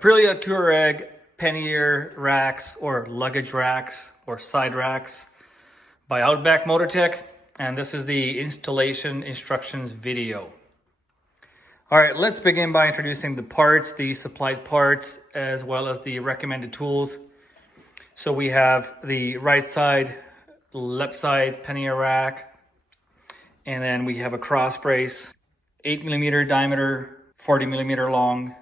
Aprilia Tuareg Pannier racks or luggage racks or side racks by Outback Motortech, and this is the installation instructions video. All right, let's begin by introducing the parts, the supplied parts, as well as the recommended tools. So we have the right side, left side Pannier rack, and then we have a cross brace, 8mm diameter, 40mm long,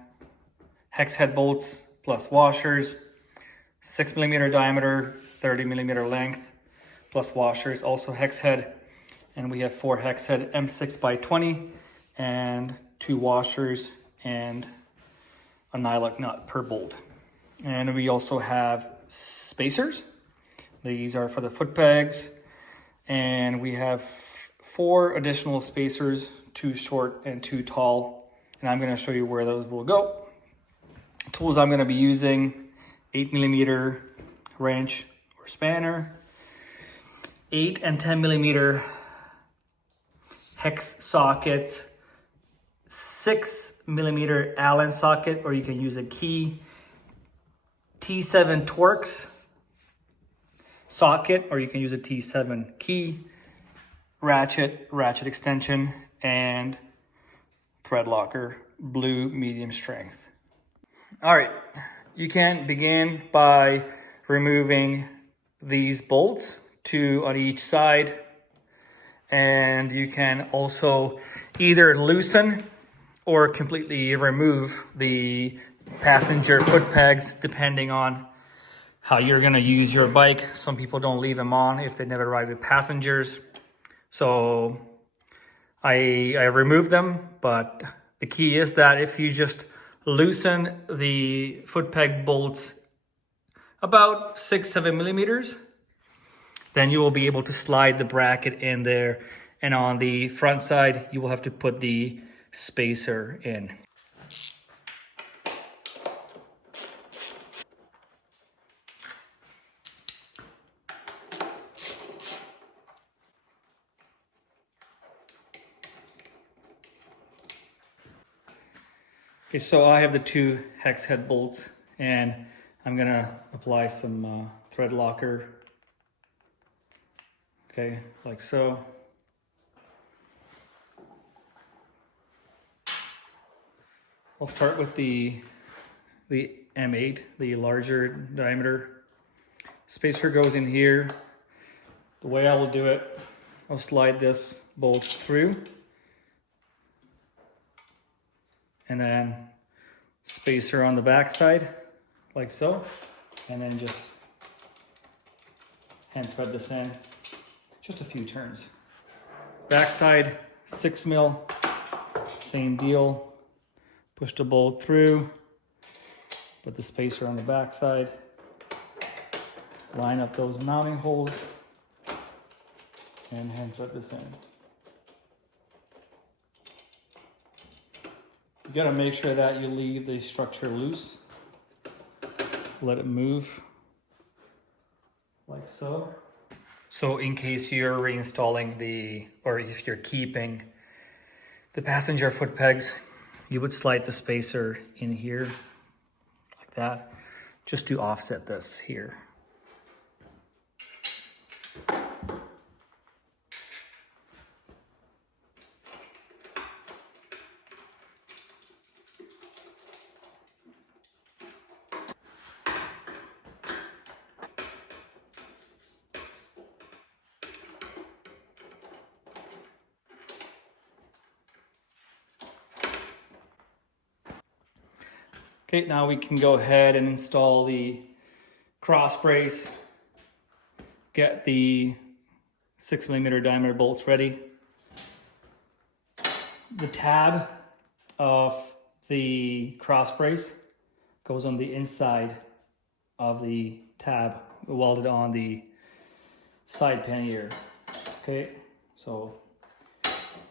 hex head bolts plus washers, 6mm diameter, 30mm length plus washers, also hex head. And we have 4 hex head M6 by 20 and 2 washers and a nylock nut per bolt. And we also have spacers. These are for the foot pegs. And we have 4 additional spacers, 2 short and 2 tall. And I'm going to show you where those will go. Tools I'm going to be using: 8mm wrench or spanner, 8 and 10mm hex sockets, 6mm Allen socket, or you can use a key, T7 Torx socket, or you can use a T7 key, ratchet extension, and thread locker, blue medium strength. All right, you can begin by removing these bolts, 2 on each side, and you can also either loosen or completely remove the passenger foot pegs depending on how you're going to use your bike. Some people don't leave them on if they never ride with passengers, so I removed them. But the key is that if you just loosen the foot peg bolts about 6-7 millimeters, then you will be able to slide the bracket in there, and on the front side you will have to put the spacer in. Okay, so I have the 2 hex head bolts, and I'm gonna apply some thread locker. Okay, like so. I'll start with the M8, the larger diameter. Spacer goes in here. The way I will do it, I'll slide this bolt through, and then spacer on the back side, like so, and then just hand thread this in, just a few turns. Back side, 6mm, same deal. Push the bolt through, put the spacer on the back side, line up those mounting holes, and hand thread this in. You gotta make sure that you leave the structure loose. Let it move, like so. So in case you're reinstalling or if you're keeping the passenger foot pegs, you would slide the spacer in here, like that, just to offset this here. Okay, now we can go ahead and install the cross brace, get the 6mm diameter bolts ready. The tab of the cross brace goes on the inside of the tab, welded on the side pannier. Okay, so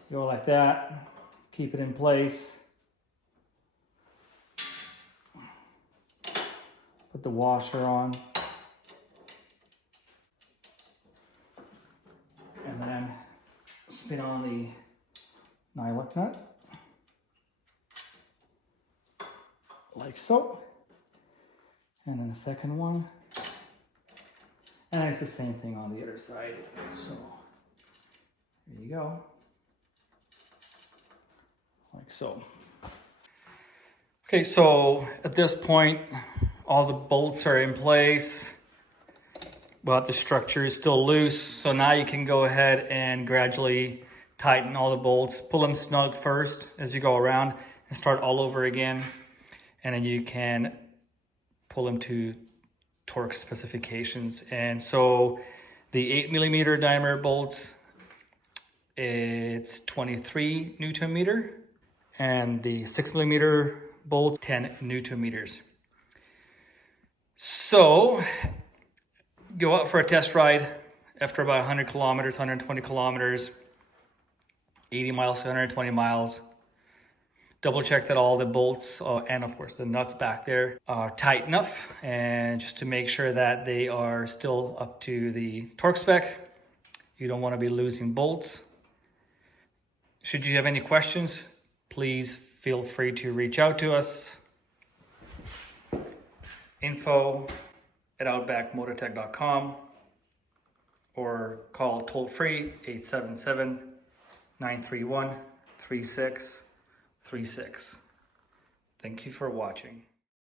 go like that, keep it in place. Put the washer on, and then spin on the nylock nut, like so. And then the second one. And it's the same thing on the other side. So there you go. Like so. Okay, so at this point, all the bolts are in place, but the structure is still loose. So now you can go ahead and gradually tighten all the bolts, pull them snug first as you go around and start all over again. And then you can pull them to torque specifications. And so the 8mm diameter bolts, it's 23 Newton meter, and the 6mm bolt, 10 Newton meters. So go out for a test ride after about 100 kilometers, 120 kilometers, 80 miles to 120 miles. Double check that all the bolts and of course the nuts back there are tight enough, and just to make sure that they are still up to the torque spec. You don't want to be losing bolts. Should you have any questions, please feel free to reach out to us. info@outbackmotortech.com or call toll-free 877-931-3636. Thank you for watching.